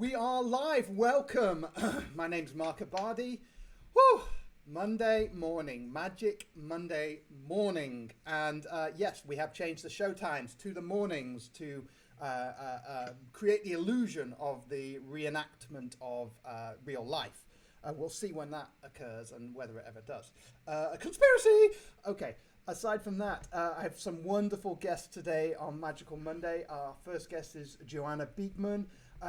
We are live. Welcome. My name's Markabadi. Woo! Monday morning, magic Monday morning, and yes, we have changed the show times to the mornings to create the illusion of the reenactment of real life. We'll see when that occurs and whether it ever does. A conspiracy. Okay. Aside from that, I have some wonderful guests today on Magical Monday. Our first guest is Johanna Beekman.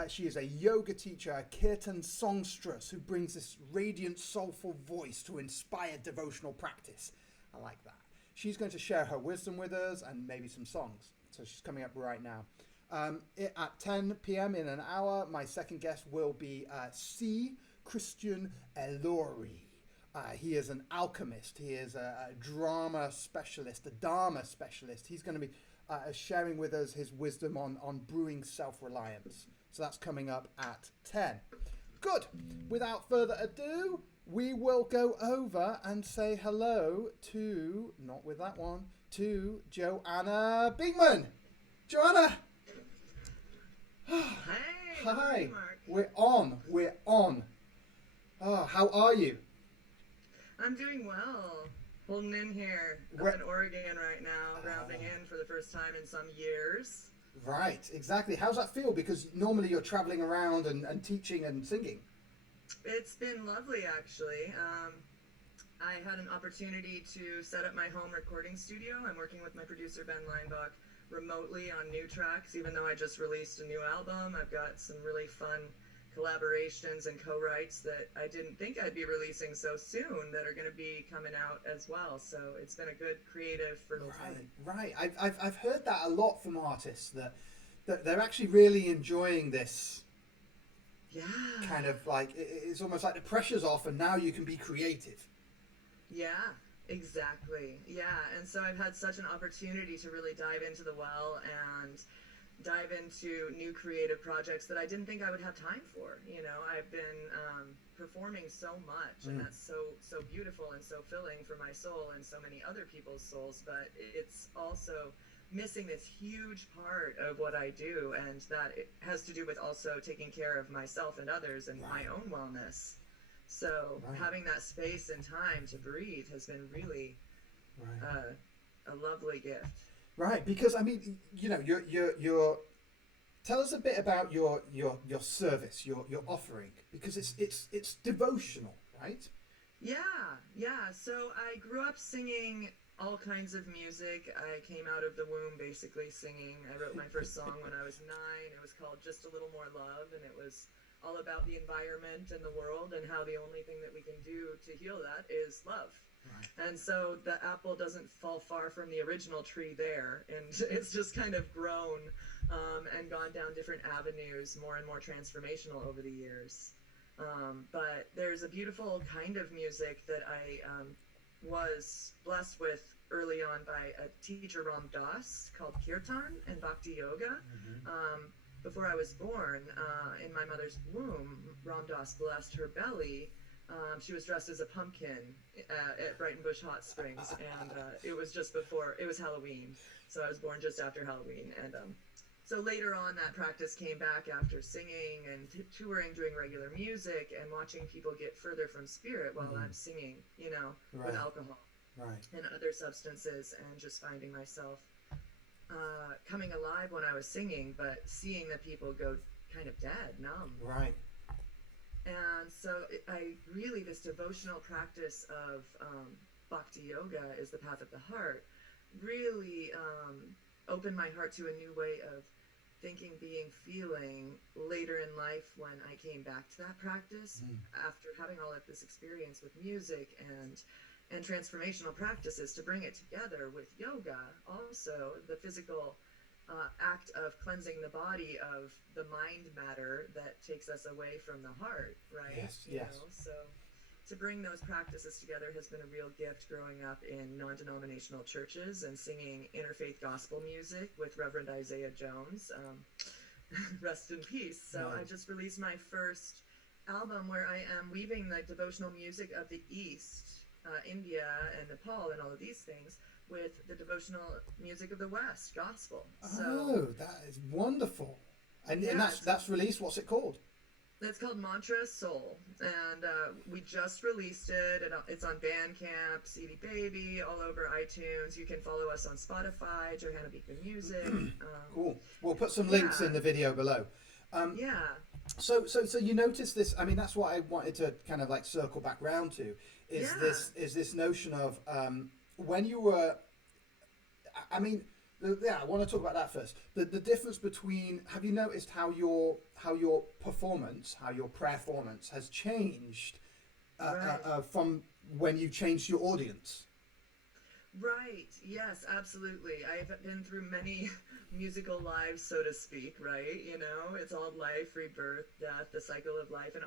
She is a yoga teacher, a kirtan songstress who brings this radiant, soulful voice to inspire devotional practice. I like that. She's going to share her wisdom with us and maybe some songs. So she's coming up right now. At 10 p.m. in an hour, my second guest will be C. Christian Elori. He is an alchemist. He is a drama specialist, a dharma specialist. He's going to be sharing with us his wisdom on brewing self-reliance. So that's coming up at 10. Good. Without further ado, we will go over and say hello to, not with that one, to Johanna Beekman. Johanna! Hey! Hi. Mark. We're on. Oh, how are you? I'm doing well. Holding in here. I'm in Oregon right now, rounding in for the first time in some years. Right, exactly. How's that feel? Because normally you're traveling around and teaching and singing. It's been lovely, actually. I had an opportunity to set up my home recording studio. I'm working with my producer, Ben Leinbach, remotely on new tracks, even though I just released a new album. I've got some really fun collaborations and co-writes that I didn't think I'd be releasing so soon that are going to be coming out as well. So it's been a good creative fertile time. Right. I've heard that a lot from artists that they're actually really enjoying this. Yeah. Kind of like it's almost like the pressure's off and now you can be creative. Yeah, exactly. Yeah, and so I've had such an opportunity to really dive into the well and dive into new creative projects that I didn't think I would have time for. You know, I've been performing so much, and that's so beautiful and so filling for my soul and so many other people's souls, but it's also missing this huge part of what I do, and that it has to do with also taking care of myself and others and my own wellness. So having that space and time to breathe has been really a lovely gift. Right, because I mean, you know, you're tell us a bit about your service, your offering, because it's devotional, right? Yeah. So I grew up singing all kinds of music. I came out of the womb basically singing. I wrote my first song when I was 9. It was called Just a Little More Love, and it was all about the environment and the world and how the only thing that we can do to heal that is love. Right. And so the apple doesn't fall far from the original tree there, and it's just kind of grown and gone down different avenues, more and more transformational over the years. But there's a beautiful kind of music that I was blessed with early on by a teacher, Ram Dass, called kirtan and bhakti yoga. Before I was born, in my mother's womb, Ram Dass blessed her belly. She was dressed as a pumpkin at Brighton Bush Hot Springs, and it was just before, it was Halloween, so I was born just after Halloween, and so later on that practice came back after singing and touring, doing regular music, and watching people get further from spirit while I'm singing, you know, with alcohol and other substances, and just finding myself coming alive when I was singing, but seeing that people go kind of dead, numb. Right. And so this devotional practice of bhakti yoga is the path of the heart, really opened my heart to a new way of thinking, being, feeling later in life when I came back to that practice after having all of this experience with music and transformational practices, to bring it together with yoga, also the physical act of cleansing the body of the mind matter that takes us away from the heart, right? Yes. You know? So to bring those practices together has been a real gift growing up in non-denominational churches and singing interfaith gospel music with Reverend Isaiah Jones. Rest in peace. So I just released my first album where I am weaving the devotional music of the East, India and Nepal and all of these things, with the devotional music of the West, gospel. Oh, that is wonderful. And that's released. What's it called? It's called Mantra Soul, and we just released it. It's on Bandcamp, CD Baby, all over iTunes. You can follow us on Spotify, Johanna Beekman Music. Cool. We'll put some links in the video below. Yeah. So you notice this. I mean, that's what I wanted to kind of like circle back round to. Is this notion of when you were? I mean. I want to talk about that first. The difference between, have you noticed how your performance, how your performance has changed from when you changed your audience? Right. Yes, absolutely. I've been through many musical lives, so to speak, right? You know, it's all life, rebirth, death, the cycle of life, and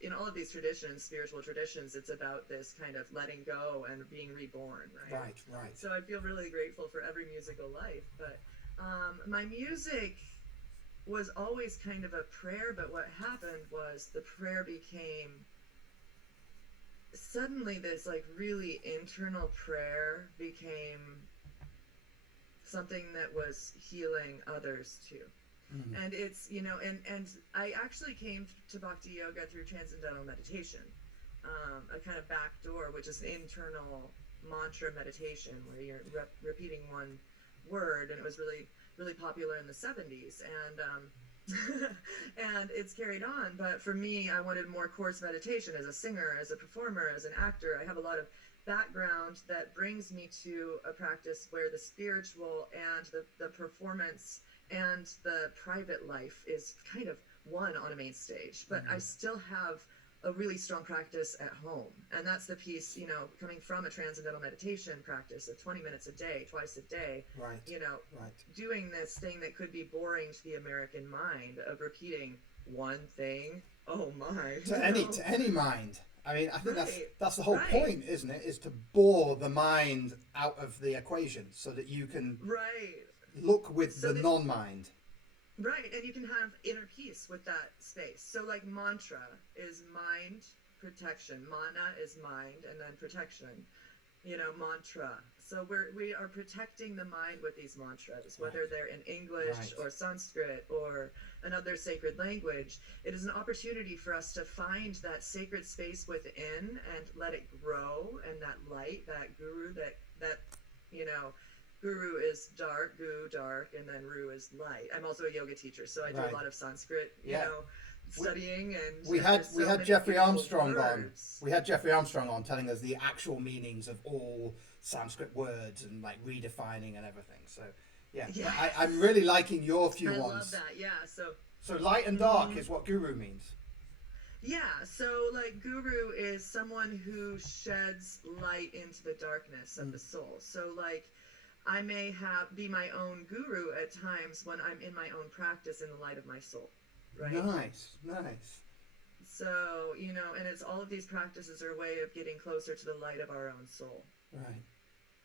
in all of these traditions, spiritual traditions, it's about this kind of letting go and being reborn, right? Right. So I feel really grateful for every musical life, but my music was always kind of a prayer, but what happened was the prayer became suddenly this like really internal prayer became something that was healing others too. Mm-hmm. And it's, you know, and I actually came to Bhakti Yoga through transcendental meditation, a kind of back door, which is an internal mantra meditation where you're repeating one word, and it was really, really popular in the 70s. And and it's carried on, but for me, I wanted more course meditation as a singer, as a performer, as an actor. I have a lot of background that brings me to a practice where the spiritual and the performance and the private life is kind of one on a main stage, but I still have a really strong practice at home. And that's the piece, you know, coming from a transcendental meditation practice of 20 minutes a day, twice a day, you know, doing this thing that could be boring to the American mind of repeating one thing. Oh my. To any mind. I mean, I think that's the whole point, isn't it? Is to bore the mind out of the equation so that you can look with the non-mind. Right, and you can have inner peace with that space. So like mantra is mind, protection. Mana is mind, and then protection. You know, mantra. So we are protecting the mind with these mantras, whether they're in English or Sanskrit or another sacred language. It is an opportunity for us to find that sacred space within and let it grow, and that light, that guru, that you know, guru is dark, gu dark, and then ru is light. I'm also a yoga teacher, so I do a lot of Sanskrit, you know, studying. And we had Jeffrey Armstrong on. We had Jeffrey Armstrong on telling us the actual meanings of all Sanskrit words and like redefining and everything. So I'm really liking your few ones. I love that. Yeah. So light and dark is what guru means. Yeah, so like guru is someone who sheds light into the darkness of the soul. So like I may be my own guru at times when I'm in my own practice in the light of my soul, right? Nice. So, you know, and it's all of these practices are a way of getting closer to the light of our own soul. Right.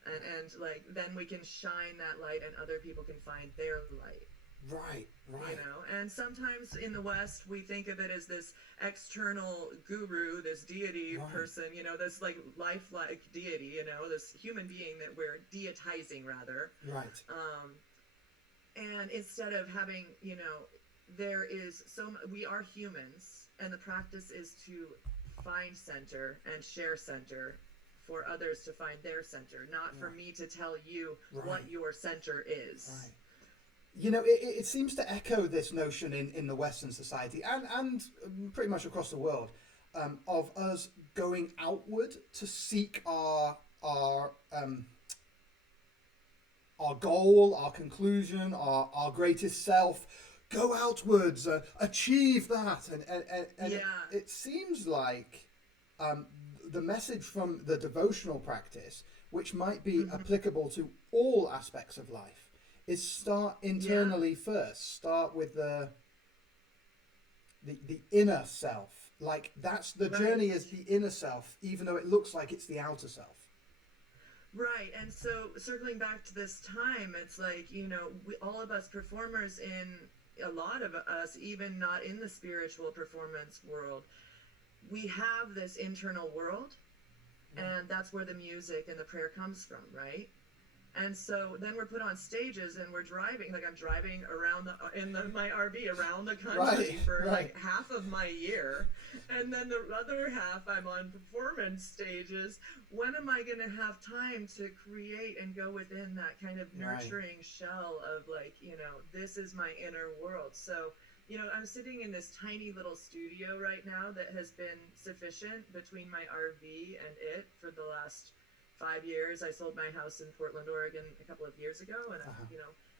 And like, then we can shine that light and other people can find their light. Right. You know, and sometimes in the West, we think of it as this external guru, this deity person, you know, this like lifelike deity, you know, this human being that we're deitizing rather. Right. And instead of having, you know, we are humans, and the practice is to find center and share center for others to find their center, not for me to tell you what your center is. Right. You know, it seems to echo this notion in the Western society and pretty much across the world of us going outward to seek our goal, our conclusion, our greatest self. Go outwards, achieve that, and it seems like the message from the devotional practice, which might be applicable to all aspects of life, is start internally first. Start with the inner self. Like that's the journey is the inner self, even though it looks like it's the outer self. Right, and so circling back to this time, it's like, you know, all of us performers, a lot of us, even not in the spiritual performance world, we have this internal world, and that's where the music and the prayer comes from, right? And so then we're put on stages and we're driving, like I'm driving around my RV around the country for like half of my year. And then the other half I'm on performance stages. When am I going to have time to create and go within that kind of nurturing shell of like, you know, this is my inner world. So, you know, I'm sitting in this tiny little studio right now that has been sufficient between my RV and it for the last 5 years. I sold my house in Portland, Oregon a couple of years ago, and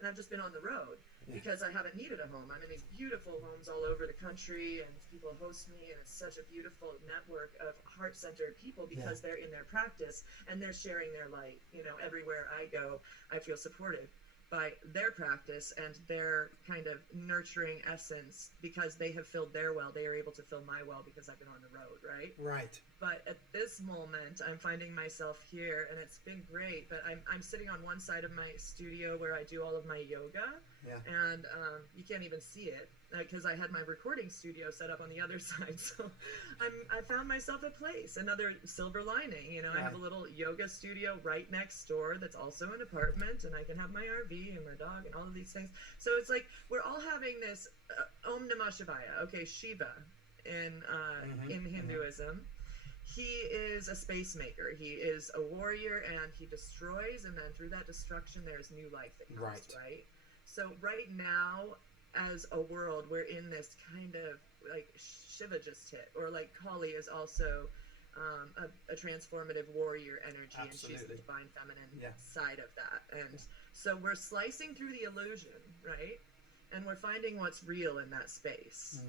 I've just been on the road because I haven't needed a home. I'm in these beautiful homes all over the country, and people host me, and it's such a beautiful network of heart-centered people because they're in their practice and they're sharing their light. You know, everywhere I go, I feel supported by their practice and their kind of nurturing essence because they have filled their well. They are able to fill my well because I've been on the road, right? Right. But at this moment, I'm finding myself here, and it's been great. But I'm sitting on one side of my studio where I do all of my yoga, and you can't even see it because I had my recording studio set up on the other side. So I found myself a place, another silver lining. You know, I have a little yoga studio right next door that's also an apartment, and I can have my RV and my dog and all of these things. So it's like we're all having this Om Namah Shivaya. Okay, Shiva in Hinduism. He is a space maker. He is a warrior, and he destroys, and then through that destruction, there's new life that comes, right? So right now, as a world, we're in this kind of, like, Shiva just hit, or like Kali is also a transformative warrior energy, and she's the divine feminine side of that. And so we're slicing through the illusion, right? And we're finding what's real in that space.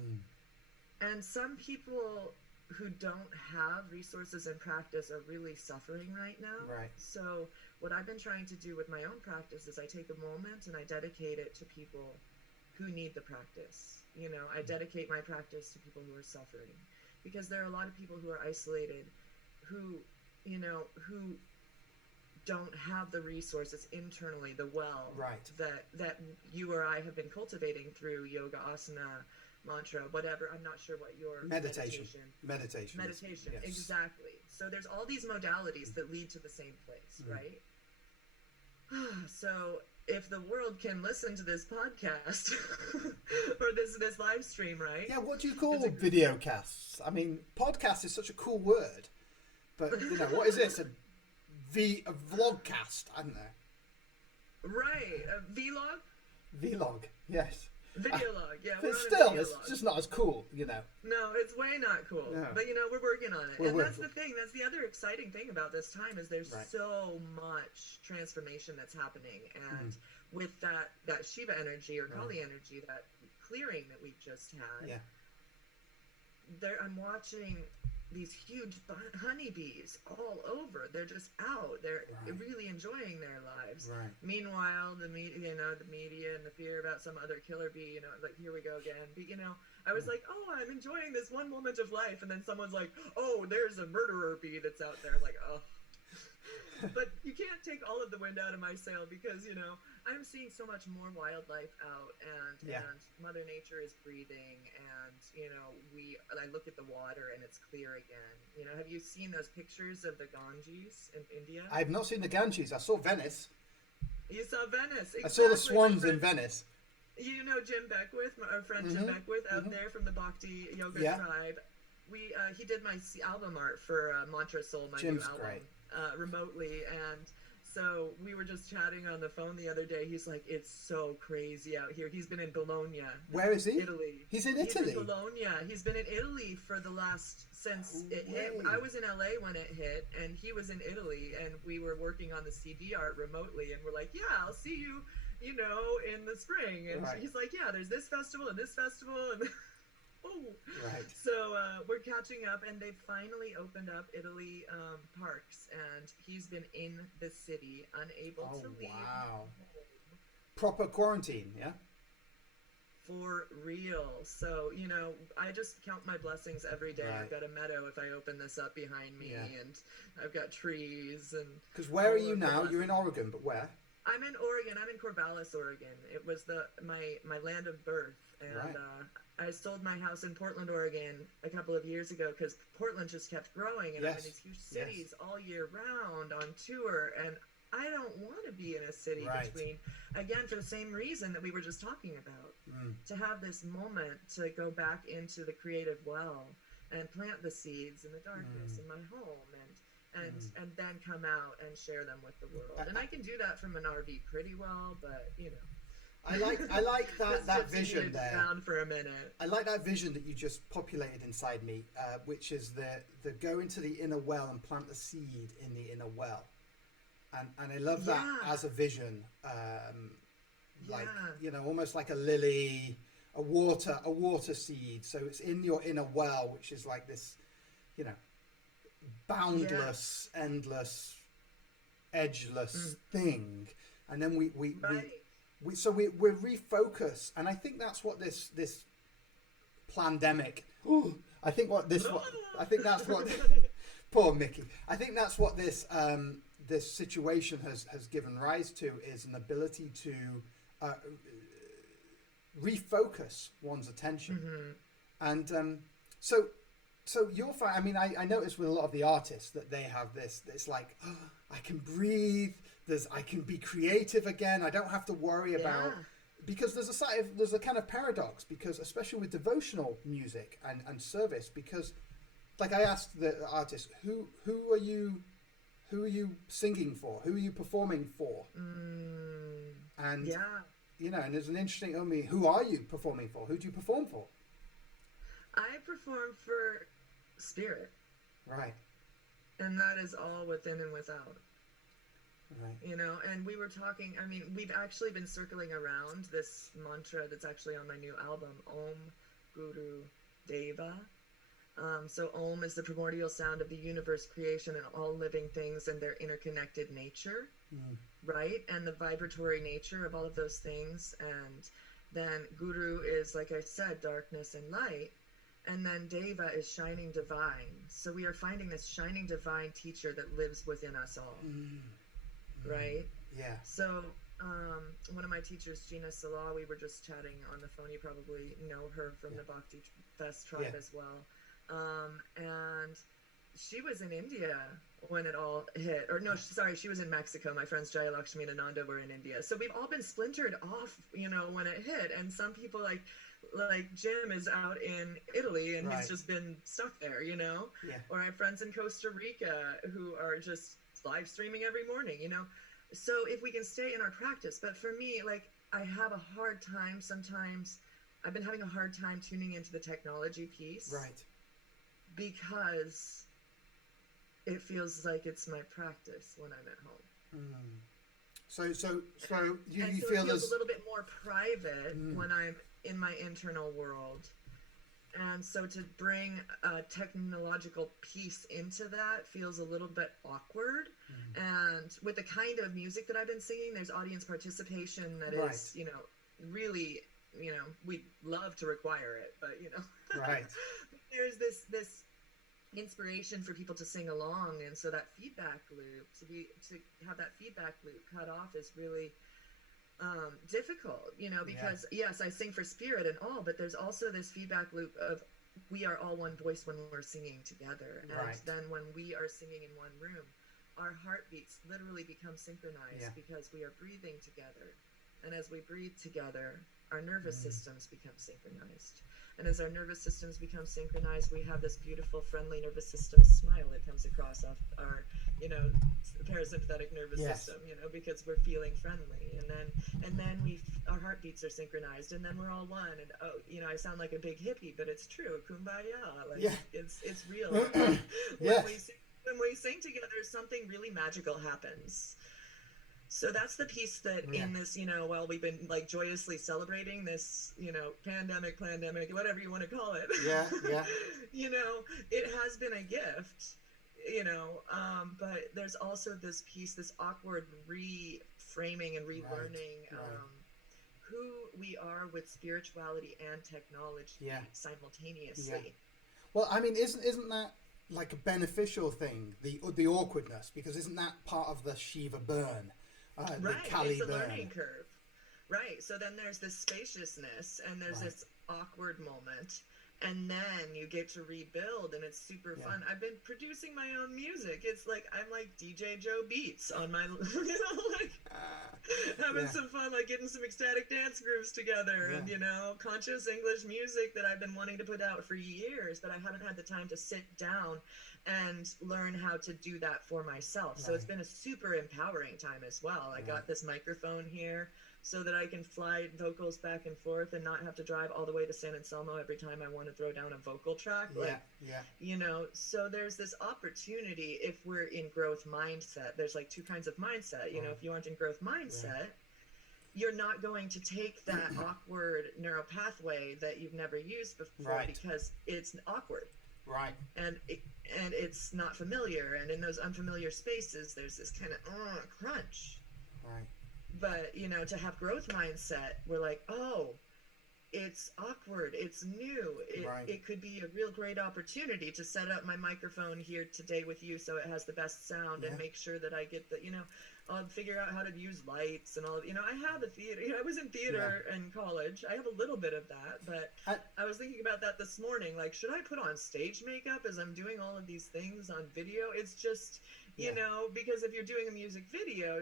And some people who don't have resources and practice are really suffering right now. So what I've been trying to do with my own practice is I take a moment and I dedicate it to people who need the practice. You know, I dedicate my practice to people who are suffering, because there are a lot of people who are isolated, who, you know, who don't have the resources internally, the well that you or I have been cultivating through yoga, asana, mantra, whatever. I'm not sure what your meditation, yes. Exactly. So there's all these modalities that lead to the same place, right? So if the world can listen to this podcast or this live stream, right? Yeah, what do you call video casts? I mean, podcast is such a cool word, but you know, what is this? A vlogcast, I don't know. Right, a vlog? Vlog, yes. Videolog, yeah. But still, it's just not as cool, you know. No, it's way not cool. No. But, you know, we're working on it. That's the thing. That's the other exciting thing about this time is there's so much transformation that's happening. And with that Shiva energy or Kali energy, that clearing that we just had, I'm watching these huge honeybees all over. They're just out. They're really enjoying their lives. Meanwhile, the media and the fear about some other killer bee, you know, like, here we go again. But, you know, I was like, oh, I'm enjoying this one moment of life. And then someone's like, oh, there's a murderer bee that's out there. I'm like, oh. But you can't take all of the wind out of my sail because, you know, I'm seeing so much more wildlife out, and Mother Nature is breathing, and, you know, I look at the water and it's clear again. You know, have you seen those pictures of the Ganges in India? I've not seen the Ganges. I saw Venice. You saw Venice. Exactly. I saw the swans in Venice. You know Jim Beckwith, our friend Jim Beckwith out there from the Bhakti Yoga tribe. He did my album art for Mantra Soul, my Jim's new album. Great. Remotely, and so we were just chatting on the phone the other day. He's like, it's so crazy out here. He's been in Bologna. Where is he? Italy. He's in Italy? He's in Bologna. He's been in Italy for the last, since it hit. I was in LA when it hit, and he was in Italy, and we were working on the CD art remotely, and we're like, yeah, I'll see you, you know, in the spring. And he's like, yeah, there's this festival and this festival, and so we're catching up, and they've finally opened up Italy parks, and he's been in the city, unable to leave. Wow. Proper quarantine, yeah? For real. So, you know, I just count my blessings every day. I've got a meadow if I open this up behind me, and I've got trees. And because where are you now? You're in Oregon, but where? I'm in Oregon. I'm in Corvallis, Oregon. It was my land of birth, and I sold my house in Portland, Oregon a couple of years ago because Portland just kept growing, and I'm in these huge cities all year round on tour, and I don't want to be in a city between, again, for the same reason that we were just talking about, to have this moment to go back into the creative well and plant the seeds in the darkness in my home and then come out and share them with the world. And I can do that from an RV pretty well, but you know. I like that vision there. Down for a minute. I like that vision that you just populated inside me, which is the go into the inner well and plant the seed in the inner well, and I love that as a vision, like you know, almost like a lily, a water seed. So it's in your inner well, which is like this, you know, boundless, endless, edgeless thing, and then we refocus, and I think that's what this pandemic. I think that's what poor Mickey. I think that's what this this situation has given rise to, is an ability to refocus one's attention, and so you'll find. I mean, I notice with a lot of the artists that they have this. It's like, oh, I can breathe. I can be creative again. I don't have to worry about, because there's a kind of paradox, because especially with devotional music and service, because like I asked the artist, who are you singing for? Who are you performing for? And you know, and there's an interesting, who are you performing for? Who do you perform for? I perform for spirit. Right. And that is all within and without. Right. You know, and we were talking, I mean, we've actually been circling around this mantra that's actually on my new album, Om Guru Deva. So Om is the primordial sound of the universe, creation, and all living things and their interconnected nature, right? And the vibratory nature of all of those things. And then Guru is, like I said, darkness and light. And then Deva is shining divine. So we are finding this shining divine teacher that lives within us all. Right? Yeah. So one of my teachers, Gina Salah, we were just chatting on the phone. You probably know her from the Bhakti Fest tribe as well. And she was in India when it all hit. Or no, sorry, she was in Mexico. My friends Jaya Lakshmi and Ananda were in India. So we've all been splintered off, you know, when it hit. And some people like Jim is out in Italy and he's just been stuck there, you know? Yeah. Or I have friends in Costa Rica who are just live streaming every morning, you know? So if we can stay in our practice, but for me, like, I have a hard time sometimes. I've been having a hard time tuning into the technology piece. Right. Because it feels like it's my practice when I'm at home. So you so feel it feels a little bit more private when I'm in my internal world. And so to bring a technological piece into that feels a little bit awkward. And with the kind of music that I've been singing, there's audience participation that is, you know, really, you know, we love to require it, but you know, there's this inspiration for people to sing along. And so that feedback loop, to have that feedback loop cut off is really difficult, you know, because yes, I sing for spirit and all, but there's also this feedback loop of we are all one voice when we're singing together. And then when we are singing in one room, our heartbeats literally become synchronized because we are breathing together. And as we breathe together, our nervous systems become synchronized. And as our nervous systems become synchronized, we have this beautiful, friendly nervous system smile that comes across our, you know, parasympathetic nervous system, you know, because we're feeling friendly. And then our heartbeats are synchronized, and then we're all one. And oh, you know, I sound like a big hippie, but it's true. Kumbaya, like it's real. When we sing together, something really magical happens. So that's the piece that in this, you know, while we've been like joyously celebrating this, you know, pandemic, whatever you want to call it. You know, it has been a gift, you know, but there's also this piece, this awkward reframing and relearning who we are with spirituality and technology simultaneously. Well, I mean, isn't that like a beneficial thing, the awkwardness, because isn't that part of the Shiva burn? The Kali it's a burn. learning curve. Right, so then there's this spaciousness and there's this awkward moment, and then you get to rebuild, and it's super fun. I've been producing my own music. It's like I'm like DJ Joe Beats on my like having some fun, like getting some ecstatic dance grooves together, and conscious English music that I've been wanting to put out for years, but I haven't had the time to sit down and learn how to do that for myself. So it's been a super empowering time as well. I got this microphone here so that I can fly vocals back and forth and not have to drive all the way to San Anselmo every time I want to throw down a vocal track. So there's this opportunity if we're in growth mindset. There's like two kinds of mindset. If you aren't in growth mindset, you're not going to take that awkward neural pathway that you've never used before because it's awkward. Right. And it's not familiar. And in those unfamiliar spaces, there's this kind of crunch. Right. But, to have growth mindset, we're like, oh, it's awkward. It's new. It could be a real great opportunity to set up my microphone here today with you so it has the best sound and make sure that I get the, I'll figure out how to use lights and all. I have a theater. I was in theater in college. I have a little bit of that, but I was thinking about that this morning. Like, should I put on stage makeup as I'm doing all of these things on video? It's just, because if you're doing a music video,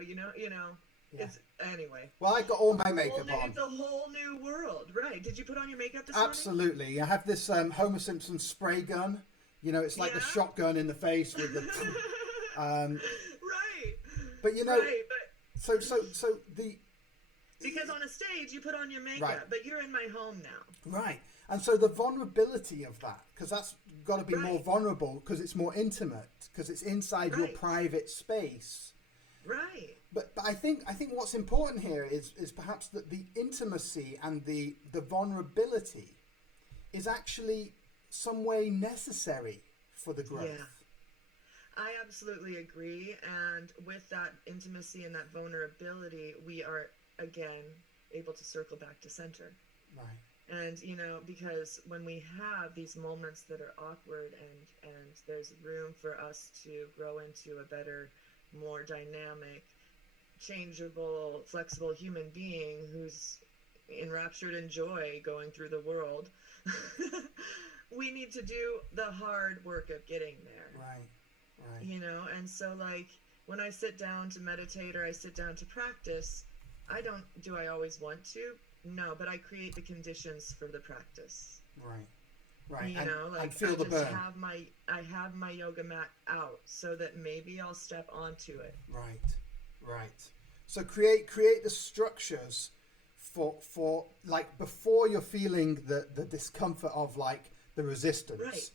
it's anyway. Well, I got all my makeup on. It's a whole new world, right? Did you put on your makeup this Absolutely. morning? I have this Homer Simpson spray gun. It's like the shotgun in the face with the. Right. But so the. Because on a stage you put on your makeup, but you're in my home now. Right, and so the vulnerability of that, because that's got to be more vulnerable, because it's more intimate, because it's inside your private space. Right. But I think what's important here is perhaps that the intimacy and the vulnerability is actually some way necessary for the growth. Yeah. I absolutely agree. And with that intimacy and that vulnerability, we are, again, able to circle back to center. Right. And, because when we have these moments that are awkward and there's room for us to grow into a better, more dynamic, changeable, flexible human being who's enraptured in joy going through the world, we need to do the hard work of getting there. Right. And so like when I sit down to meditate or I sit down to practice, do I always want to? No, but I create the conditions for the practice. Right. And feel the burn. I have my yoga mat out so that maybe I'll step onto it. Right. So create the structures for like before you're feeling the discomfort of like the resistance. Right.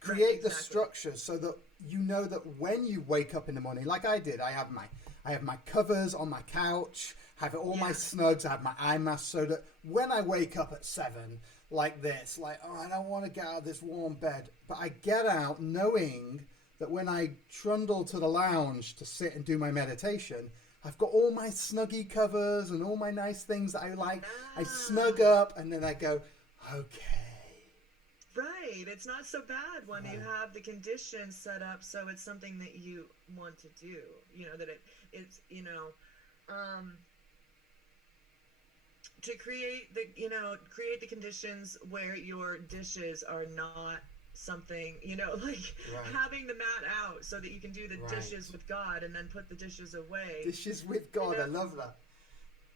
Create the structures so that that when you wake up in the morning, like I did, I have my covers on my couch, have all my snugs, I have my eye mask, so that when I wake up at 7 like this, like, I don't want to get out of this warm bed, but I get out knowing that when I trundle to the lounge to sit and do my meditation, I've got all my snuggy covers and all my nice things that I like. I snug up and then I go, okay. Right. It's not so bad when you have the conditions set up so it's something that you want to do. That it's to create the conditions where your dishes are not something, having the mat out so that you can do the dishes with God and then put the dishes away. Dishes with God, I love that.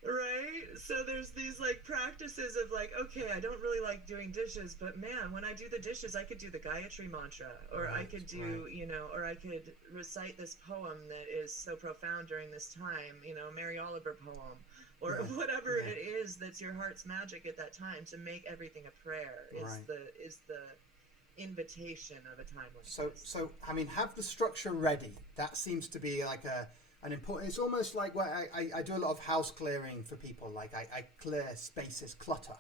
Right? So there's these like practices of like, okay, I don't really like doing dishes, but man, when I do the dishes, I could do the Gayatri mantra, or I could do, or I could recite this poem that is so profound during this time, a Mary Oliver poem, or whatever it is that's your heart's magic at that time to make everything a prayer is the invitation of a time like this. So I mean, have the structure ready. That seems to be like an important. It's almost like I do a lot of house clearing for people. Like I clear spaces, clutter,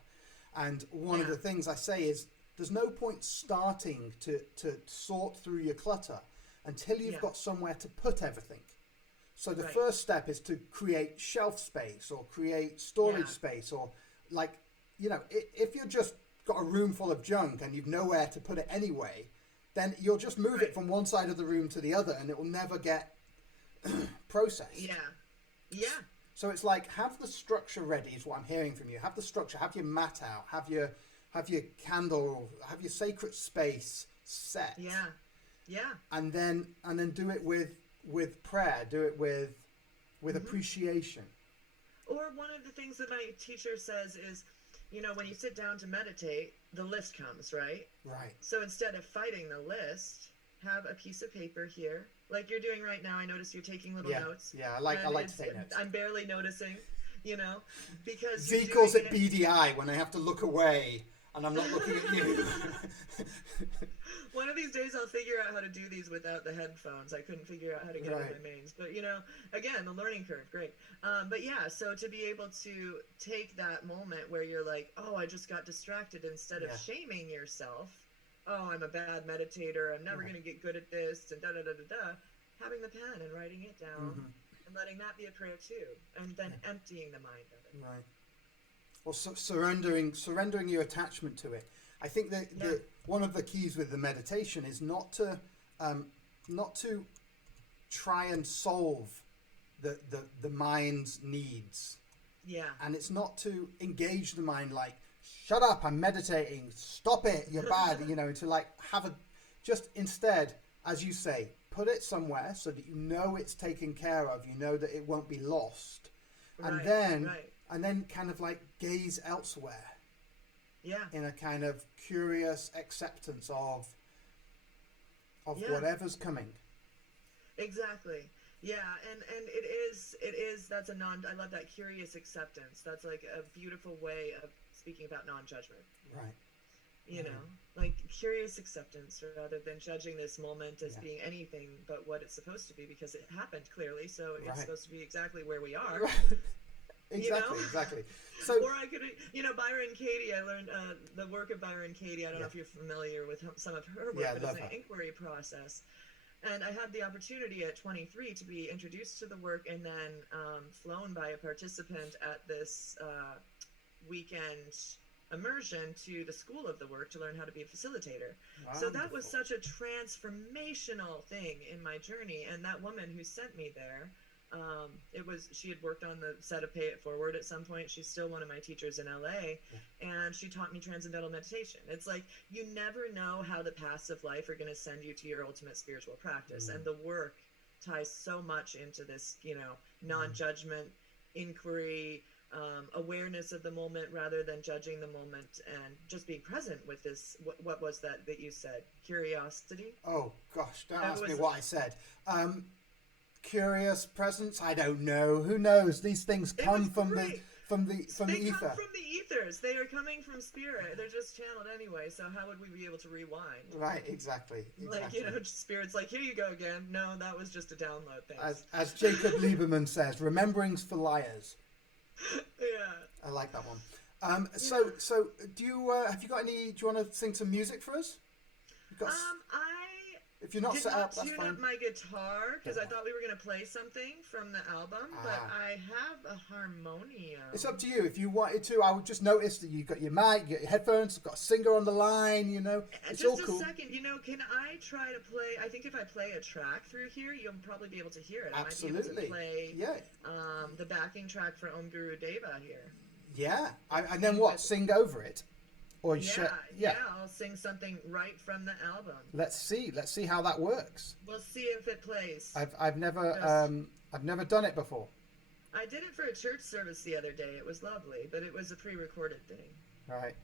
and one of the things I say is there's no point starting to sort through your clutter until you've got somewhere to put everything. So the first step is to create shelf space or create storage space, or like, if you're just got a room full of junk and you've nowhere to put it anyway, then you'll just move it from one side of the room to the other and it will never get processed. So it's like, have the structure ready is what I'm hearing from you. Have the structure, have your mat out, have have your candle, have your sacred space set. Yeah. Yeah. And then do it with prayer, do it with appreciation. Or one of the things that my teacher says is, you know, when you sit down to meditate, the list comes, right? Right. So instead of fighting the list, have a piece of paper here, like you're doing right now. I notice you're taking little notes. Yeah, I like to take notes. I'm barely noticing, you know, because Z calls it BDI when I have to look away and I'm not looking at you. One of these days I'll figure out how to do these without the headphones. I couldn't figure out how to get it with my mains. But, you know, again, the learning curve, great. But yeah, so to be able to take that moment where you're like, oh, I just got distracted, instead of shaming yourself, oh, I'm a bad meditator, I'm never going to get good at this, and da-da-da-da-da, having the pen and writing it down and letting that be a prayer too, and then emptying the mind of it. Right. Well, surrendering your attachment to it. I think that one of the keys with the meditation is not to try and solve the mind's needs. Yeah. And it's not to engage the mind like, shut up, I'm meditating, stop it, you're bad, you know, to like just instead, as you say, put it somewhere so that you know it's taken care of, you know that it won't be lost. And then kind of like gaze elsewhere. Yeah. In a kind of curious acceptance of whatever's coming. Exactly. Yeah, and it is that's I love that curious acceptance. That's like a beautiful way of speaking about non-judgment. Right. You know, like curious acceptance rather than judging this moment as being anything but what it's supposed to be, because it happened clearly, so it's supposed to be exactly where we are. Right. Exactly, exactly. So, or I could, you know, Byron Katie. I learned the work of Byron Katie. I don't know if you're familiar with some of her work, but it's an inquiry process. And I had the opportunity at 23 to be introduced to the work and then flown by a participant at this weekend immersion to the School of the Work to learn how to be a facilitator. Wonderful. So that was such a transformational thing in my journey. And that woman who sent me there, she had worked on the set of Pay It Forward at some point. She's still one of my teachers in LA, and she taught me transcendental meditation. It's like, you never know how the paths of life are going to send you to your ultimate spiritual practice. And the work ties so much into this, you know, non-judgment, inquiry, awareness of the moment rather than judging the moment, and just being present with this. What was that you said? Curiosity? Oh gosh, don't ask me what I said. Curious presence, I don't know, who knows, these things come from the ether. They come from the ethers. They are coming from spirit. They're just channeled anyway, so how would we be able to rewind? Right, exactly. Like, you know, spirit's like, here you go again. No, that was just a download thing. As Jacob Lieberman says, remembering's for liars. Yeah, I like that one. So do you have you got any? Do you want to sing some music for us? If you're not set up, that's fine. I did not tune up my guitar because I thought we were going to play something from the album, but I have a harmonium. It's up to you. If you wanted to, I would just notice that you got your mic, you got your headphones, you've got a singer on the line, you know. It's just all cool. Just a second, you know, can I try to play? I think if I play a track through here, you'll probably be able to hear it. Absolutely. I might be able to play the backing track for Om Guru Deva here. Yeah. And then what? Sing over it? Or I'll sing something right from the album. Let's see how that works. We'll see if it plays. I've never done it before. I did it for a church service the other day. It was lovely, but it was a pre-recorded thing. Right.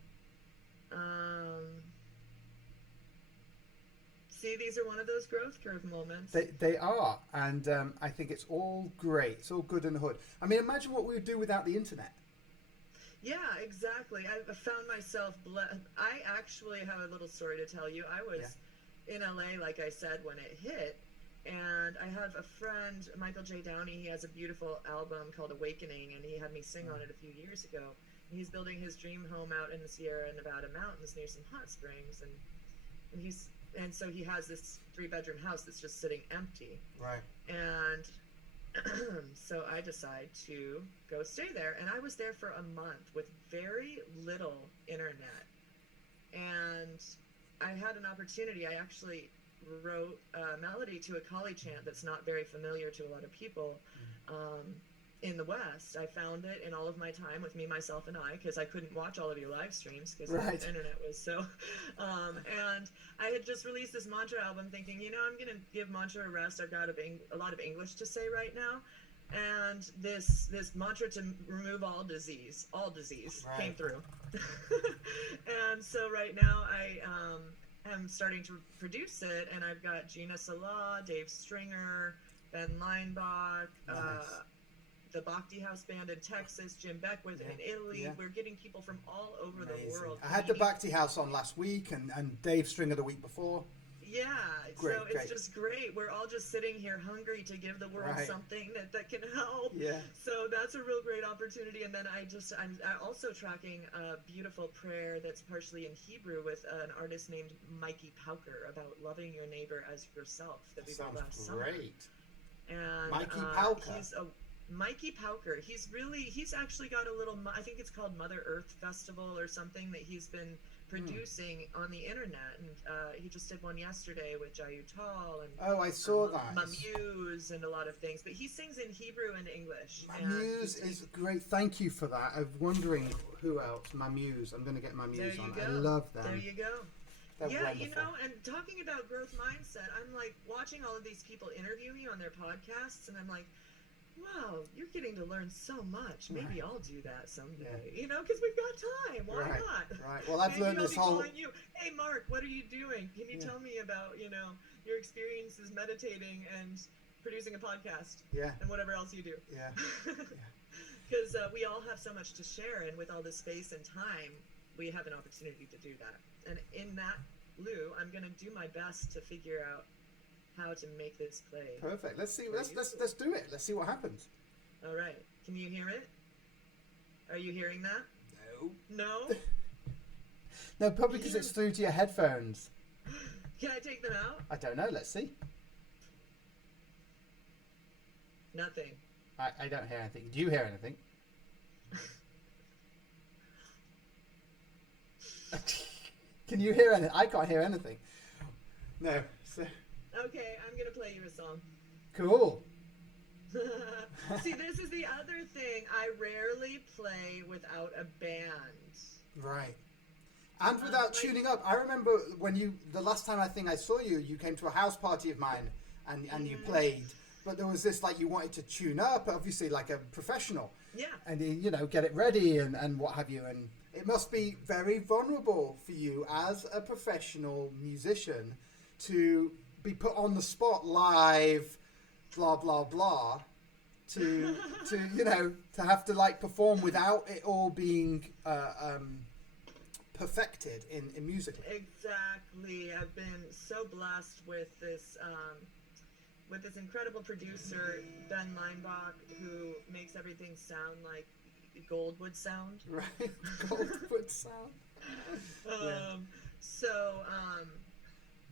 See, these are one of those growth curve moments. They are, and I think it's all great. It's all good in the hood. I mean, imagine what we would do without the internet. Yeah, exactly. I found myself I actually have a little story to tell you. I was in LA, like I said, when it hit, and I have a friend, Michael J. Downey. He has a beautiful album called Awakening, and he had me sing on it a few years ago. And he's building his dream home out in the Sierra Nevada mountains near some hot springs, and so he has this 3-bedroom house that's just sitting empty. Right. And so I decide to go stay there, and I was there for a month with very little internet, and I had an opportunity. I actually wrote a melody to a Kali chant that's not very familiar to a lot of people, in the West. I found it in all of my time with me, myself, and I, because I couldn't watch all of your live streams because Right. the internet was so. And I had just released this mantra album, thinking, I'm going to give mantra a rest. I've got a lot of English to say right now, and this mantra to remove all disease Right. came through. And so right now I am starting to produce it, and I've got Gina Salah, Dave Stringer, Ben Leinbach, Nice. the Bhakti House Band in Texas, Jim Beckwith in Italy. Yeah. We're getting people from all over Amazing. the world. I had the Bhakti House on last week and Dave Stringer the week before. Yeah, Great, so it's great. just great. We're all just sitting here hungry to give the world Right. something that can help. Yeah. So that's a real great opportunity. And then I'm also tracking a beautiful prayer that's partially in Hebrew with an artist named Mikey Pauker about loving your neighbor as yourself that we wrote last summer. Great. And Mikey Pauker. he's Mikey Pauker. He's actually got a little, I think it's called Mother Earth Festival or something that he's been producing on the internet, and he just did one yesterday with Jayu Tal and I saw that. Mamuse and a lot of things. But he sings in Hebrew and English. Mamuse is great. Thank you for that. I'm wondering who else. Mamuse. I'm going to get Mamuse on. I love them. There you go. They're yeah, wonderful. and talking about growth mindset, I'm like watching all of these people interview me on their podcasts, and I'm like, wow, you're getting to learn so much. Maybe I'll do that someday, because we've got time. Why not? Right. Well, I've learned this whole. You. Hey, Mark, what are you doing? Can you tell me about, your experiences meditating and producing a podcast? Yeah. And whatever else you do. Yeah. Because we all have so much to share, and with all this space and time, we have an opportunity to do that. And in that lieu, I'm going to do my best to figure out how to make this play. Perfect. Let's see. Let's do it. Let's see what happens. All right. Can you hear it? Are you hearing that? No. No, probably because it's through to your headphones. Can I take them out? I don't know. Let's see. Nothing. I don't hear anything. Do you hear anything? Can you hear anything? I can't hear anything. No. So. Okay, I'm gonna play you a song. Cool. See, this is the other thing. I rarely play without a band. Right. And without tuning up. I remember when the last time I think I saw you, you came to a house party of mine and you played. But there was this, you wanted to tune up, obviously like a professional. Yeah. And, get it ready and what have you. And it must be very vulnerable for you as a professional musician to be put on the spot live, blah, blah, blah, to have to perform without it all being perfected in music. Exactly. I've been so blessed with this incredible producer, Ben Leinbach, who makes everything sound like gold would sound. Right, gold would sound.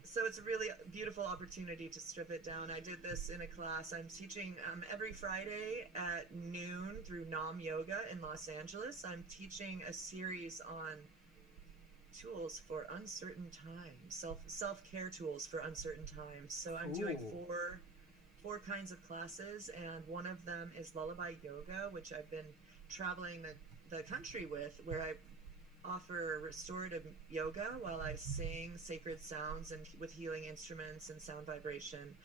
So it's a really beautiful opportunity to strip it down. I did this in a class. I'm teaching every Friday at noon through Nam Yoga in Los Angeles. I'm teaching a series on tools for uncertain times, self-care tools for uncertain times. So I'm doing four kinds of classes, and one of them is lullaby yoga, which I've been traveling the country with, where I offer restorative yoga while I sing sacred sounds and with healing instruments and sound vibration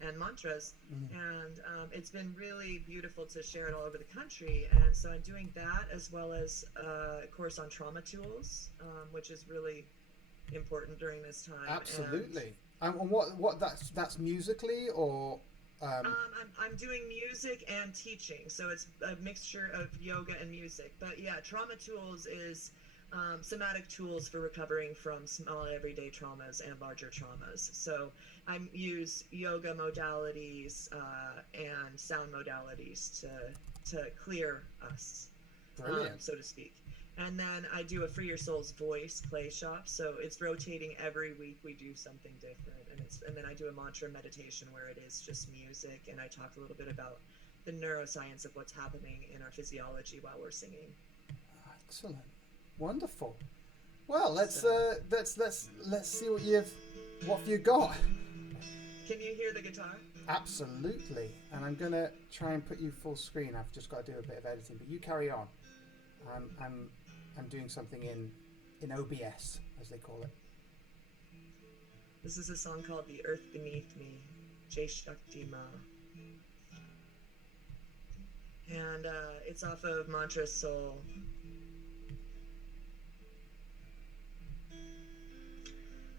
and mantras. And it's been really beautiful to share it all over the country. And so I'm doing that, as well as a course on trauma tools, which is really important during this time. Absolutely. And what that's musically or? I'm doing music and teaching, so it's a mixture of yoga and music. But yeah, trauma tools is somatic tools for recovering from small everyday traumas and larger traumas. So I use yoga modalities and sound modalities to clear us, so to speak. And then I do a Free Your Soul's Voice play shop, so it's rotating every week. We do something different, and then I do a mantra meditation where it is just music, and I talk a little bit about the neuroscience of what's happening in our physiology while we're singing. Excellent, wonderful. Well, let's see what you've got. Can you hear the guitar? Absolutely. And I'm going to try and put you full screen. I've just got to do a bit of editing, but you carry on. I'm doing something in OBS, as they call it. This is a song called The Earth Beneath Me, Jai Shakti Ma. And it's off of Mantra Soul.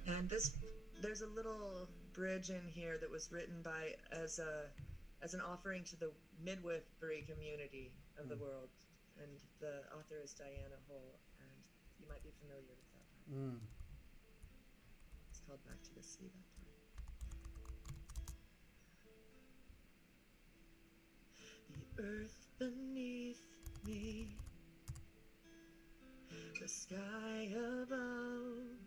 And there's a little bridge in here that was written by as an offering to the midwifery community of the world. And the author is Diana Hull, and you might be familiar with that part. It's called Back to the Sea, that part. The earth beneath me, the sky above,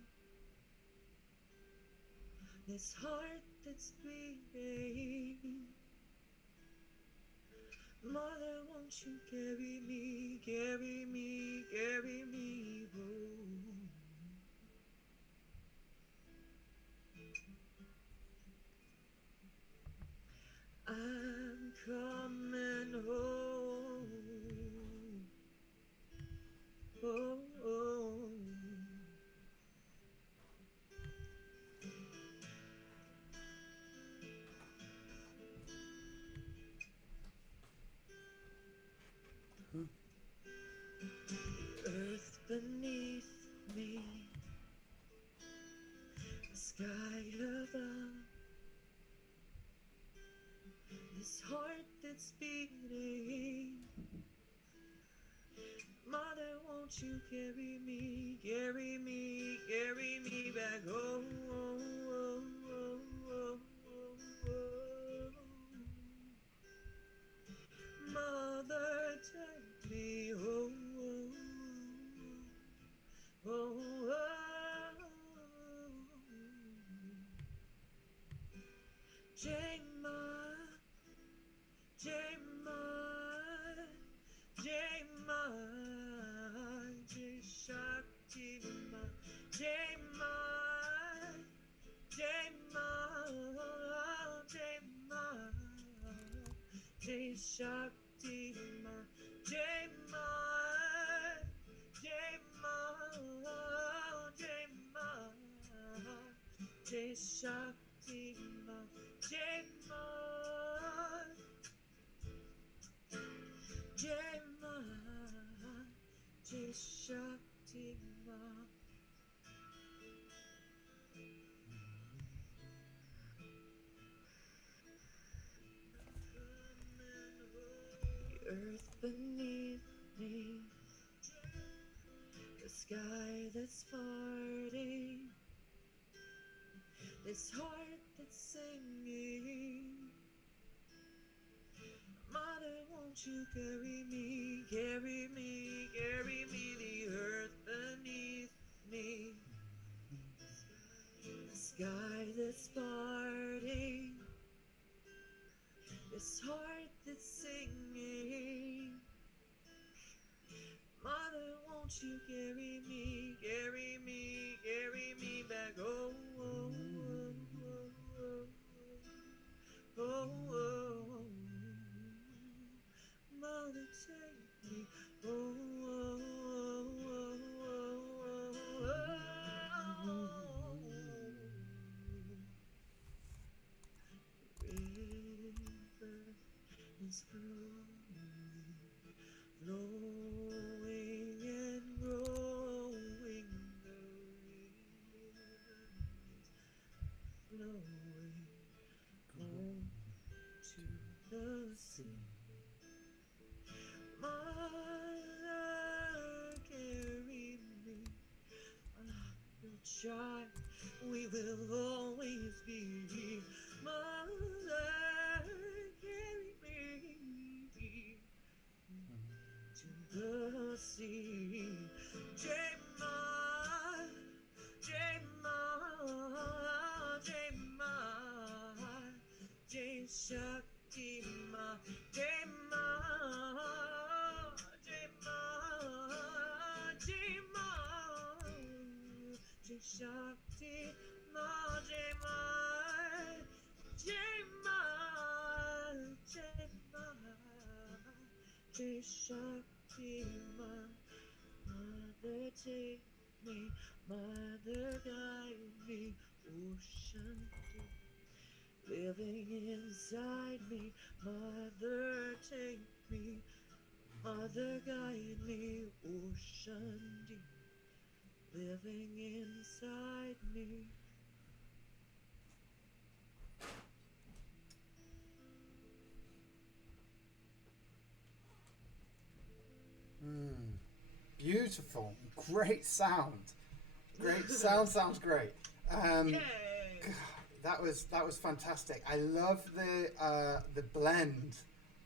this heart that's beating. Mother, won't you carry me, carry me, carry me home? I'm coming home. Oh, oh. Earth beneath me, the sky above, this heart that's beating. Mother, won't you carry me, carry me, carry me back home? Oh, oh, oh, oh, oh. Mother, take me home. Oh, oh, oh. Jema, Jema, Jema, Jai Shakti Ma, Jema, Jema, Jema, Jai Shakti Ma, Jema, Jema, Jema, Jai Shakti Ma, Jema, Jema, Jai Shakti Ma. The earth beneath me, the sky that's parting, this heart that's singing. Mother, won't you carry me, carry me, carry me, the earth beneath me, the sky that's parting, this heart that's singing. Mother, won't you carry me, carry me, carry me back home? Oh, oh, oh, oh, oh, oh. Mother, take me. Oh, oh, oh, oh, oh, oh. River is flowing, flowing and growing. The river is flowing home to the sea. Mother, carry me. Your child, we will always be. Mother, carry me to the sea. Jema, Jema, Jema, Jai Shakti Ma, Jema, Jema, Jema, Jai Shakti Ma, Jema, Jema, Shakti, my mother take me, mother guide me, ocean deep, living inside me, mother take me, mother guide me, ocean deep, living inside me. Beautiful, great sound. Great sound, sounds great. Yay! That was fantastic. I love the blend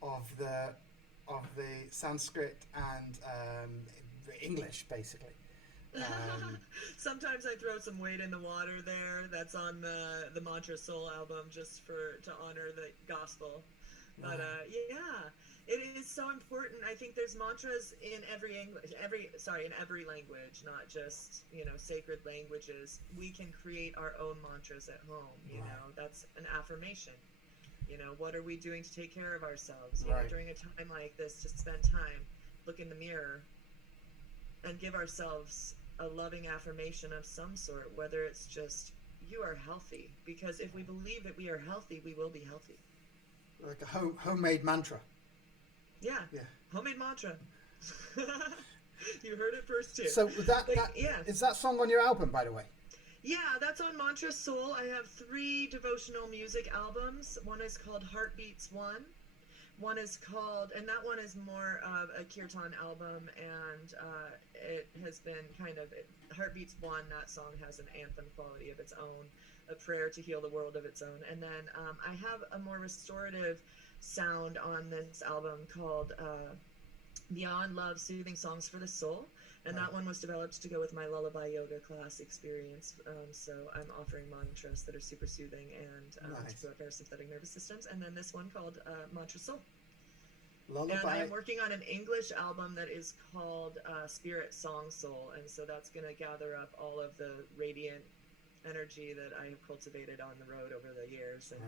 of the Sanskrit and English, basically. Sometimes I throw some weight in the water there. That's on the Mantra Soul album, just to honor the gospel. But yeah, it is so important. I think there's mantras in in every language, not just sacred languages. We can create our own mantras at home. You know, that's an affirmation. What are we doing to take care of ourselves? During a time like this, to spend time, look in the mirror, and give ourselves a loving affirmation of some sort, whether it's just, you are healthy. Because if we believe that we are healthy, we will be healthy. Like a homemade mantra. Yeah. Homemade mantra. You heard it first too. So is that song on your album, by the way? Yeah, that's on Mantra Soul. I have 3 devotional music albums. One is called Heartbeats 1. One is called, and that one is more of a kirtan album, and it has been Heartbeats 1, that song has an anthem quality of its own, a prayer to heal the world of its own. And then I have a more restorative sound on this album called Beyond Love, Soothing Songs for the Soul. And that one was developed to go with my lullaby yoga class experience. So I'm offering mantras that are super soothing and to our parasympathetic nervous systems. And then this one called Mantra Soul. Lullaby. And I'm working on an English album that is called Spirit Song Soul. And so that's going to gather up all of the radiant energy that I have cultivated on the road over the years and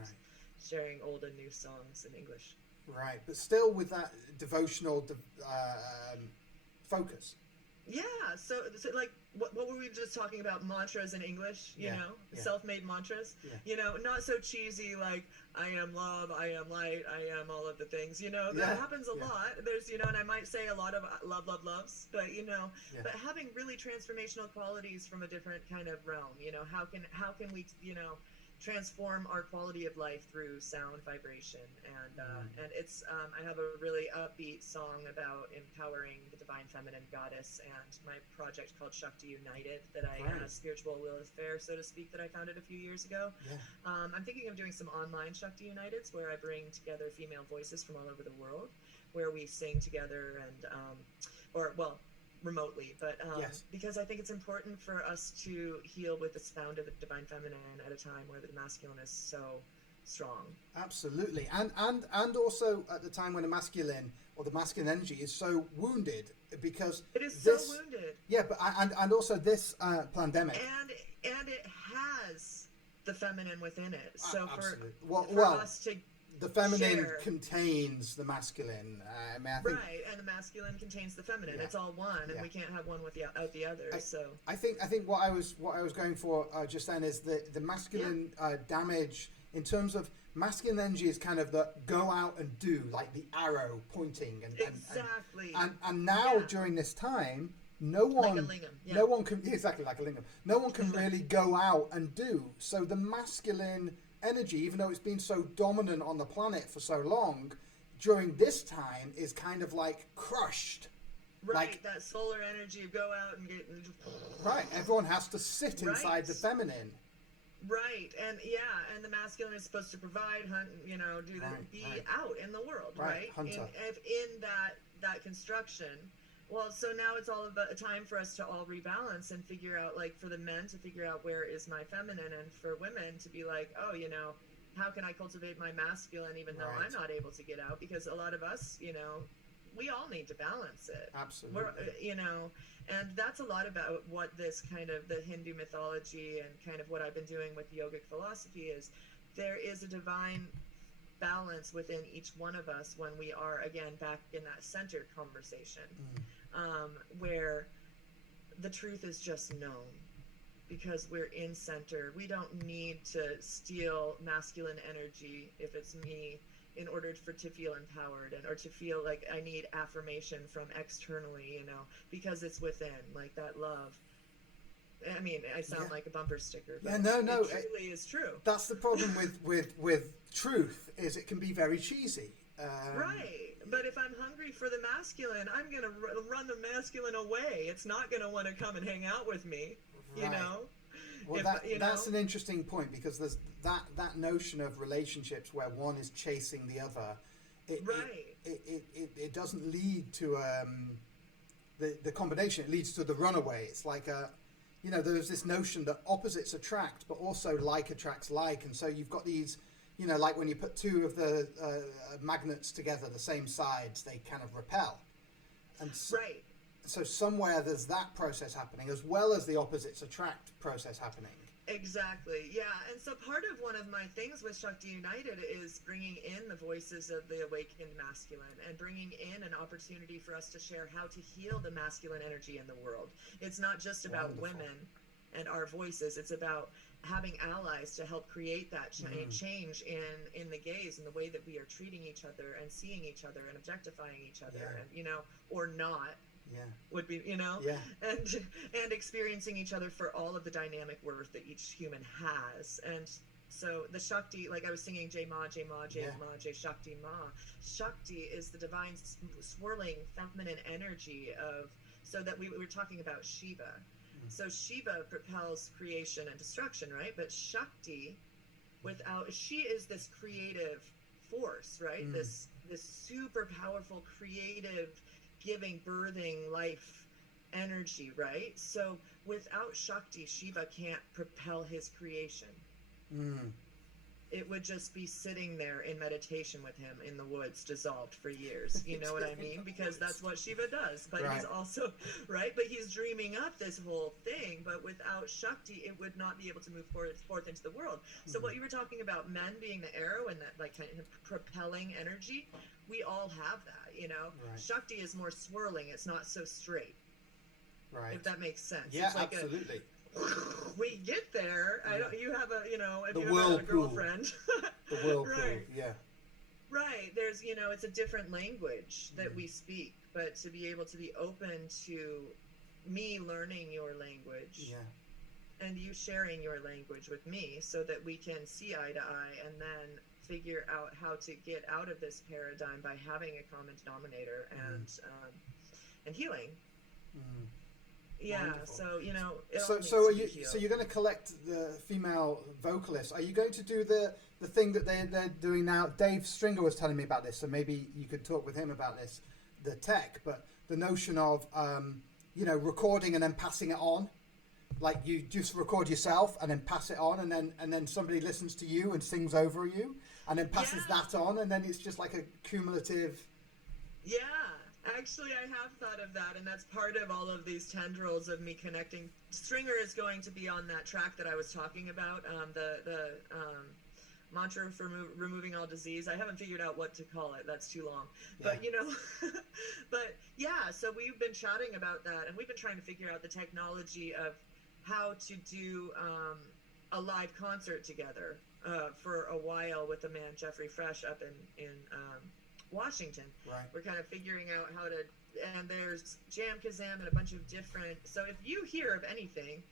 sharing old and new songs in English. Right, but still with that devotional focus. Yeah, so like what were we just talking about? Mantras in English, self-made mantras. Not so cheesy like I am love, I am light, I am all of the things. That happens a lot. There's and I might say a lot of loves, but but having really transformational qualities from a different kind of realm. How can we transform our quality of life through sound vibration, and it's I have a really upbeat song about empowering the divine feminine goddess, and my project called Shakti United that I spiritual Lilith Fair, so to speak, that I founded a few years ago. I'm thinking of doing some online Shakti Uniteds where I bring together female voices from all over the world, where we sing together and remotely, but because I think it's important for us to heal with the sound of the divine feminine at a time where the masculine is so strong. Absolutely, and also at the time when the masculine energy is so wounded, because it is so wounded. Yeah, but and also this pandemic, and it has the feminine within it. So for us to the feminine contains the masculine. And the masculine contains the feminine. It's all one, and we can't have one without the other. I think what I was going for just then is the masculine damage in terms of masculine energy is kind of the go out and do, like the arrow pointing and now during this time. No one can exactly like a lingam. No one can really go out and do. So the masculine energy, even though it's been so dominant on the planet for so long, during this time is kind of like crushed. Right, that solar energy of go out and get. Right, everyone has to sit inside the feminine. Right, and the masculine is supposed to provide, hunt, out in the world, right? Hunter. In that construction. Well, so now it's all about a time for us to all rebalance and figure out, like, for the men to figure out where is my feminine, and for women to be like, oh, how can I cultivate my masculine even though I'm not able to get out? Because a lot of us, we all need to balance it. Absolutely. And that's a lot about what this kind of the Hindu mythology and kind of what I've been doing with yogic philosophy is. There is a divine balance within each one of us when we are, again, back in that centered conversation, where the truth is just known because we're in center. We don't need to steal masculine energy, if it's me, in order to feel empowered or to feel like I need affirmation from externally, because it's within, like that love. I mean, I sound like a bumper sticker, but no, it truly is true. That's the problem with truth, is it can be very cheesy. Right. But if I'm hungry for the masculine, I'm going to run the masculine away. It's not going to want to come and hang out with me, right. Well, that's an interesting point, because there's that notion of relationships where one is chasing the other. It doesn't lead to the combination. It leads to the runaway. It's like there's this notion that opposites attract, but also like attracts like. And so you've got these, like when you put two of the magnets together, the same sides, they kind of repel. And so somewhere there's that process happening, as well as the opposites attract process happening. Exactly, yeah. And so part of one of my things with Shakti United is bringing in the voices of the awakened masculine and bringing in an opportunity for us to share how to heal the masculine energy in the world. It's not just about women and our voices. It's about having allies to help create that change in the gaze and the way that we are treating each other and seeing each other and objectifying each other, and or not. Would be, and experiencing each other for all of the dynamic worth that each human has. And so the Shakti, like I was singing Jai Ma, Jai Ma, Jai Ma, Jai Shakti Ma. Shakti is the divine swirling feminine energy so that we were talking about Shiva. So Shiva propels creation and destruction, right? But Shakti, she is this creative force, right? This super powerful, creative, giving, birthing life energy, right? So without Shakti, Shiva can't propel his creation. It would just be sitting there in meditation with him in the woods, dissolved for years. You know what I mean? Because that's what Shiva does. But he's also, right? But he's dreaming up this whole thing. But without Shakti, it would not be able to move forth into the world. So what you were talking about, men being the arrow and that like kind of propelling energy, we all have that, Shakti is more swirling. It's not so straight. Right. If that makes sense. Yeah, it's like absolutely. We get there. You have a, if the you have a girlfriend. The whirlpool, right. Yeah. Right. There's, it's a different language that we speak, but to be able to be open to me learning your language. And you sharing your language with me so that we can see eye to eye and then figure out how to get out of this paradigm by having a common denominator and healing. Yeah. Wonderful. So you're going to collect the female vocalists. Are you going to do the thing that they're doing now? Dave Stringer was telling me about this, so maybe you could talk with him about this, the tech, but the notion of recording and then passing it on. Like you just record yourself and then pass it on, and then somebody listens to you and sings over you, and then passes that on, and then it's just like a cumulative. Yeah, actually, I have thought of that, and that's part of all of these tendrils of me connecting. Stringer is going to be on that track that I was talking about, the mantra for removing all disease. I haven't figured out what to call it. That's too long. But, but yeah, so we've been chatting about that, and we've been trying to figure out the technology of how to do a live concert together for a while with the man Jeffrey Fresh up in Washington. Right. We're kind of figuring out how to, and there's Jam Kazam and a bunch of different, so if you hear of anything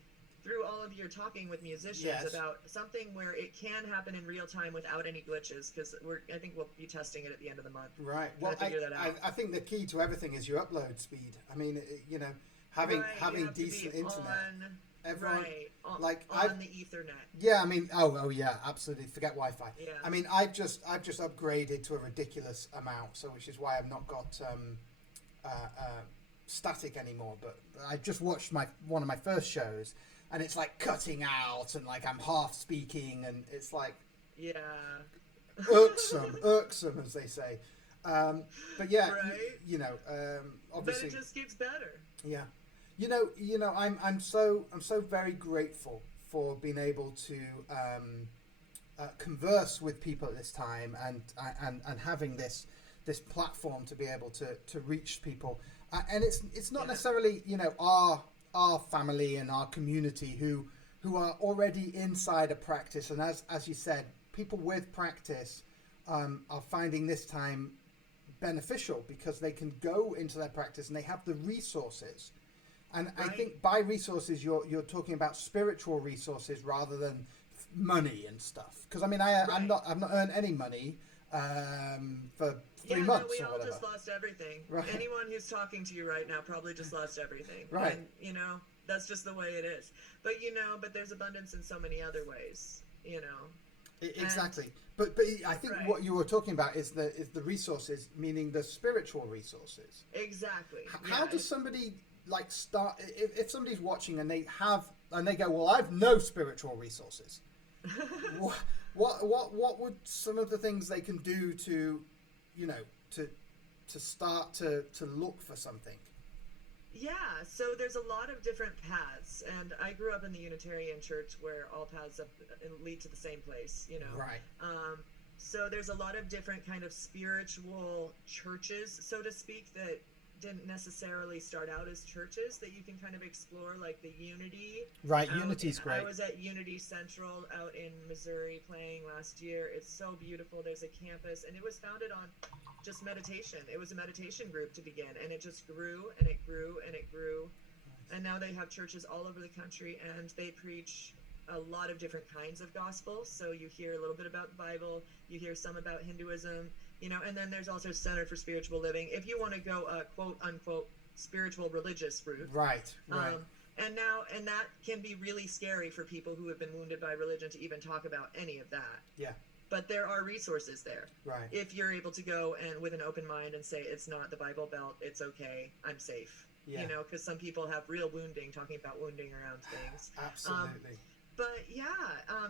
through all of your talking with musicians about something where it can happen in real time without any glitches, because I think we'll be testing it at the end of the month. Right. Well, I think the key to everything is your upload speed. I mean, having decent internet. Everyone, on the Ethernet. Yeah, I mean, oh yeah, absolutely. Forget Wi-Fi. Yeah. I mean, I've just upgraded to a ridiculous amount, so which is why I've not got static anymore. But I just watched one of my first shows, and it's like cutting out, and like I'm half speaking, and it's like irksome as they say. But yeah, obviously, but it just gets better. Yeah. I'm so very grateful for being able to converse with people at this time, and having this platform to be able to reach people. And it's not necessarily, you know, our family and our community who are already inside a practice, and as you said, people with practice are finding this time beneficial because they can go into their practice and they have the resources. And I think by resources you're talking about spiritual resources rather than money and stuff. Because I mean I've not earned any money for 3 months we or all whatever. just lost everything. Right. Anyone who's talking to you right now probably just lost everything. Right. And, you know, that's just the way it is. But, you know, but there's abundance in so many other ways, you know. Exactly. But I think what you were talking about is the resources, meaning the spiritual resources. Exactly. How does somebody like start, if somebody's watching and they go, well, I've no spiritual resources. What would some of the things they can do to, you know, to start to look for something? Yeah, so there's a lot of different paths, and I grew up in the Unitarian Church where all paths lead to the same place, you know. Right. So there's a lot of different kind of spiritual churches, so to speak, that didn't necessarily start out as churches that you can kind of explore, like the Unity. Right, Unity's great. I was at Unity Central out in Missouri playing last year. It's so beautiful. There's a campus, and it was founded on just meditation. It was a meditation group to begin, and it just grew and it grew and it grew. And now they have churches all over the country, and they preach a lot of different kinds of gospel. So you hear a little bit about the Bible, you hear some about Hinduism, you know, and then there's also Center for Spiritual Living. If you want to go a quote unquote spiritual religious route. Right. And that can be really scary for people who have been wounded by religion to even talk about any of that. Yeah. But there are resources there. Right. If you're able to go and with an open mind and say, it's not the Bible Belt, it's okay, I'm safe. Yeah. You know, because some people have real wounding, talking about wounding around things. Absolutely. But yeah,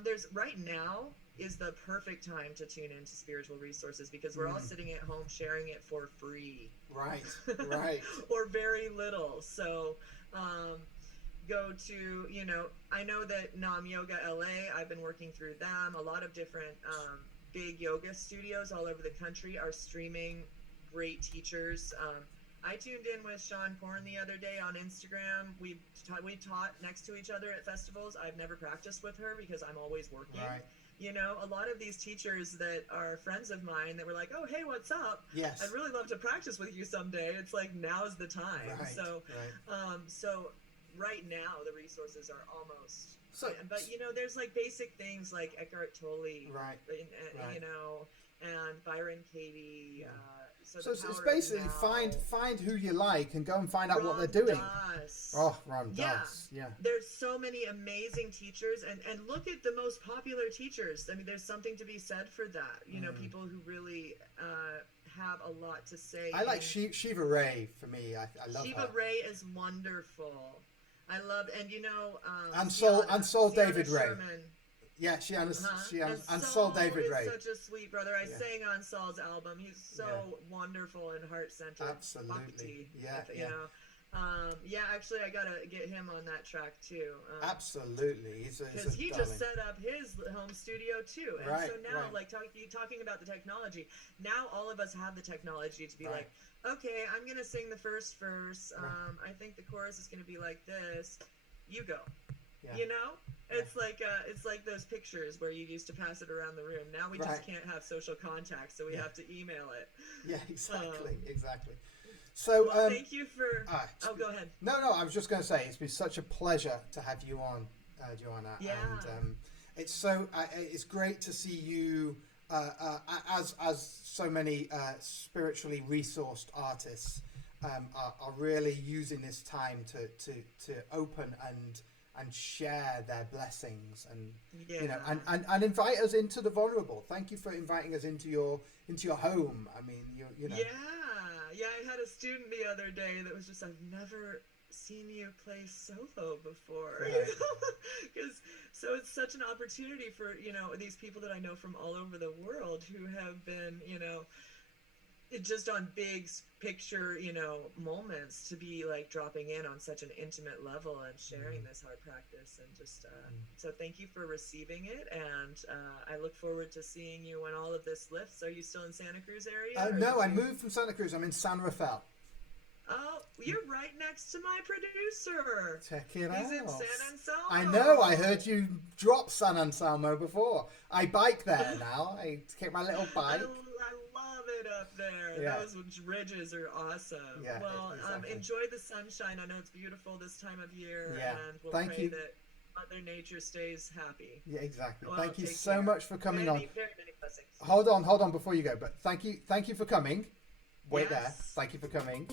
there's right now is the perfect time to tune into spiritual resources because we're all sitting at home sharing it for free. Right. Right. Or very little. So go to, you know, I know that Nam Yoga LA, I've been working through them. A lot of different big yoga studios all over the country are streaming great teachers. I tuned in with Sean Korn the other day on Instagram. We taught next to each other at festivals. I've never practiced with her because I'm always working. Right. You know, a lot of these teachers that are friends of mine that were like, oh, hey, what's up? Yes. I'd really love to practice with you someday. It's like, now's the time. Right. So right now the resources are almost, but you know, there's like basic things like Eckhart Tolle, right. You know, and Byron Katie, yeah. So it's basically find who you like and go and find out what they're doing. Ram Dass. Yeah. There's so many amazing teachers, and look at the most popular teachers. I mean, there's something to be said for that. You know, people who really have a lot to say. I like Shiva Ray for me. I love Shiva her. Ray is wonderful. I love, and you know, and Soul David Ray. Sherman. Yeah, and Saul David Ray. Such a sweet brother. I sang on Saul's album. He's so wonderful and heart-centered. Absolutely. Bhakti, You know. Actually, I gotta get him on that track too. Absolutely, because he just set up his home studio too, and so now, like talking about the technology. Now all of us have the technology to be like, okay, I'm gonna sing the first verse. I think the chorus is gonna be like this. You go. Yeah. You know, it's like those pictures where you used to pass it around the room. Now we just can't have social contact, so we have to email it. Yeah, exactly. So thank you for. Go ahead. No, I was just going to say it's been such a pleasure to have you on, Johanna. Yeah. And it's great to see you as so many spiritually resourced artists are really using this time to open and share their blessings and you know and invite us into the vulnerable. Thank you for inviting us into your home. I mean, you know. Yeah. I had a student the other day that was just, I've never seen you play solo before. Right. You know? So it's such an opportunity for, you know, these people that I know from all over the world who have been, you know, just on big picture, you know, moments, to be like dropping in on such an intimate level and sharing this hard practice, and just so thank you for receiving it, and I look forward to seeing you when all of this lifts. Are you still in Santa Cruz area? No, I moved from Santa Cruz. I'm in San Rafael. Oh, you're right next to my producer. Check it out. He's in San Anselmo. I know. I heard you drop San Anselmo before. I bike there now. I take my little bike. I love it up there. Yeah. Those ridges are awesome. Yeah, well, exactly. enjoy the sunshine. I know it's beautiful this time of year, Yeah. and we'll Thank pray you. that Mother Nature stays happy. Yeah, exactly. Well, Thank you take so care. much for coming on. Very many blessings. Hold on before you go. But thank you for coming. Wait there. Yes. Thank you for coming.